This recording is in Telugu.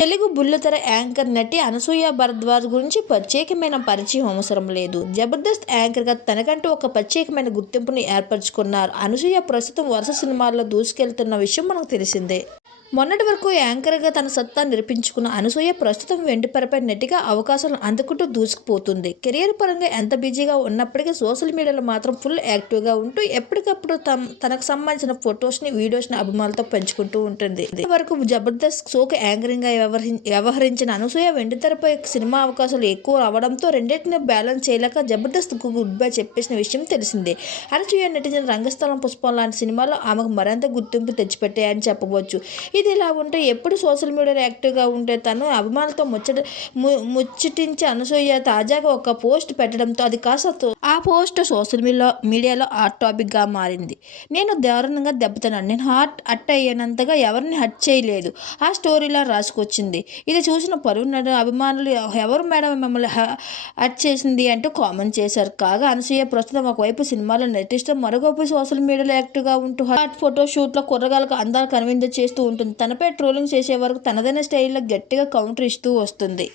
తెలుగు బుల్లితెర యాంకర్ నటి అనసూయ భరద్వాజ్ గురించి ప్రత్యేకమైన పరిచయం అవసరం లేదు. జబర్దస్త్ యాంకర్గా తనకంటూ ఒక ప్రత్యేకమైన గుర్తింపును ఏర్పరచుకున్నారు. అనసూయ ప్రస్తుతం వరుస సినిమాల్లో దూసుకెళ్తున్న విషయం మనకు తెలిసిందే. మొన్నటి వరకు యాంకర్గా తన సత్తా నిరూపించుకున్న అనసూయ ప్రస్తుతం వెండిపరపై నటిగా అవకాశాలు అందుకుంటూ దూసుకుపోతుంది. కెరియర్ పరంగా ఎంత బిజీగా ఉన్నప్పటికీ సోషల్ మీడియాలో మాత్రం ఫుల్ యాక్టివ్గా ఉంటూ ఎప్పటికప్పుడు తమ తనకు సంబంధించిన ఫొటోస్ని వీడియోస్ని అభిమానులతో పెంచుకుంటూ ఉంటుంది. వరకు జబర్దస్త్ షోకి యాంకరింగ్గా వ్యవహరించిన అనసూయ వెండితెరపై సినిమా అవకాశాలు ఎక్కువ అవడంతో రెండింటిని బ్యాలెన్స్ చేయలేక జబర్దస్త్కు గుడ్ బై చెప్పేసిన విషయం తెలిసిందే. అనసూయ నటించిన రంగస్థలం పుష్పం లాంటి సినిమాలు ఆమెకు మరింత గుర్తింపు తెచ్చిపెట్టాయని చెప్పవచ్చు. ఇది ఇలా ఉంటే ఎప్పుడు సోషల్ మీడియాలో యాక్టివ్గా ఉంటే తను అభిమానులతో ముచ్చట ము- ముచ్చటించి అనసూయ తాజాగా ఒక పోస్ట్ పెట్టడంతో అది కాస్త ఆ పోస్ట్ సోషల్ మీడియాలో మీడియాలో హాట్ టాపిక్గా మారింది. నేను దారుణంగా దెబ్బతిన్నాను. నేను హార్ట్ అట్ అయ్యేనంతగా ఎవరిని హట్ చేయలేదు. ఆ స్టోరీలా రాసుకొచ్చింది. ఇది చూసిన పరువు నడు అభిమానులు ఎవరు మేడం మిమ్మల్ని హట్ చేసింది? అంటూ కామెంట్ చేశారు. కాగా అనసూయ ప్రస్తుతం ఒకవైపు సినిమాలో నటిస్తూ మరొకవైపు సోషల్ మీడియాలో యాక్టివ్గా ఉంటూ హాట్ ఫోటో షూట్లో కుర్రగాలకు అందాలు కనువిందు చేస్తూ ఉంటుంది. తనపై ట్రోలింగ్ చేసే వరకు తనదైన స్టైల్లో గట్టిగా కౌంటర్ ఇస్తూ వస్తుంది.